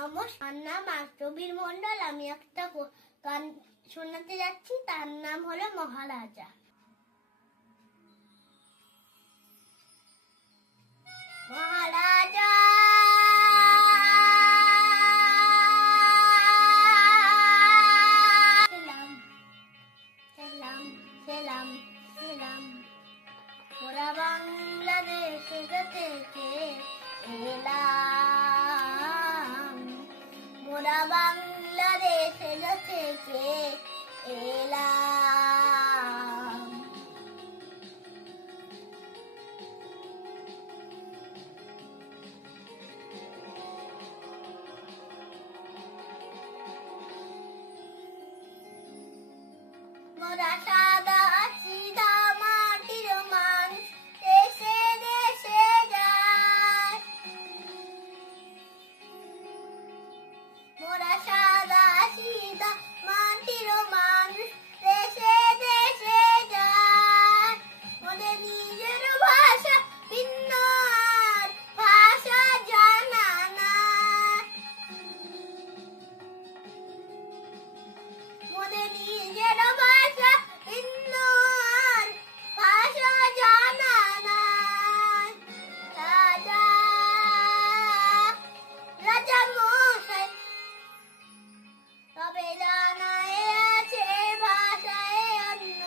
নমস্কার, নাম আষ্টবীর মণ্ডল। আমি একটা গান শোনাতে যাচ্ছি, তার নাম হলো মহারাজা। মহারাজা সেলাম সেলাম সেলাম, মোরা বাংলাদেশ থেকে এলাম, মোরা বাংলাদেশ থেকে এলাম। মোরা সাদা সিধা মাটির মানুষ, দেশে দেশে যায়। মোরা সাদা সিধা মাটির মানুষ, দেশে দেশে যায়। মোদের নিজের ভাষা ভিন্ন, আর ভাষা জানা নাই। মোদের নিজের ভাষা ভিন্ন, আর ভাষা জানা নাই। রাজা রাজা মশাই তবে জানায় আছে ভাষায় অন্য,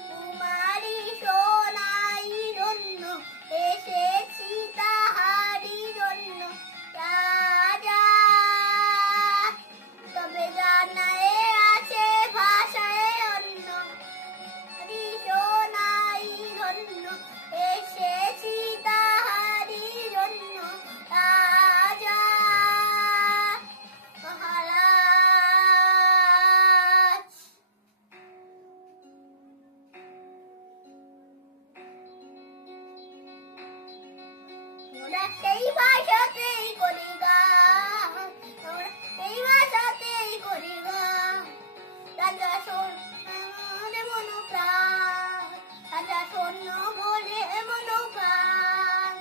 কুমারী সোনাই জন্য এসেছি তাহারি জন্য। রাজা তবে জানায় আছে ভাষায় অন্য, সোনাই জন্য এসেছি তাহারি জন্য। রাজা মহারাজ মোরা সেই ভাষাতেই করি গান, মোরা সেই ভাষাতেই করি গান। রাজা শোনে মনোপ্রাণ, রাজা শোন্য বলে মনোপ্রাণ।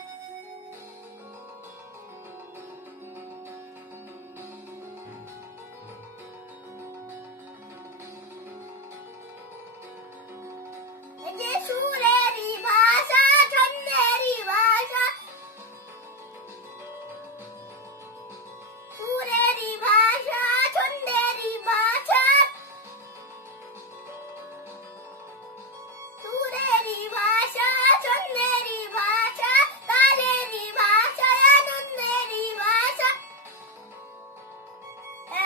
এই যে সুরেরই ভাষা, ছন্দেরই ভাষা, সুরেরই ভাষা, ছন্দেরই ভাষা, সুরেরই ভাষা, ছন্দেরই ভাষা, তালেরই ভাষা, আনন্দেরই ভাষা।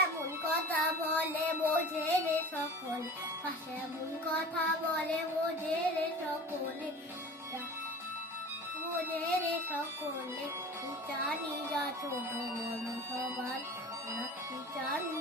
এমন কথা বলে বোঝে রে সকলে, ভাষা এমন কথা বলে বোঝে রে সকলে, বোঝে রে সকলে। জানি যা ছোট বড় সবার, ওরা জানি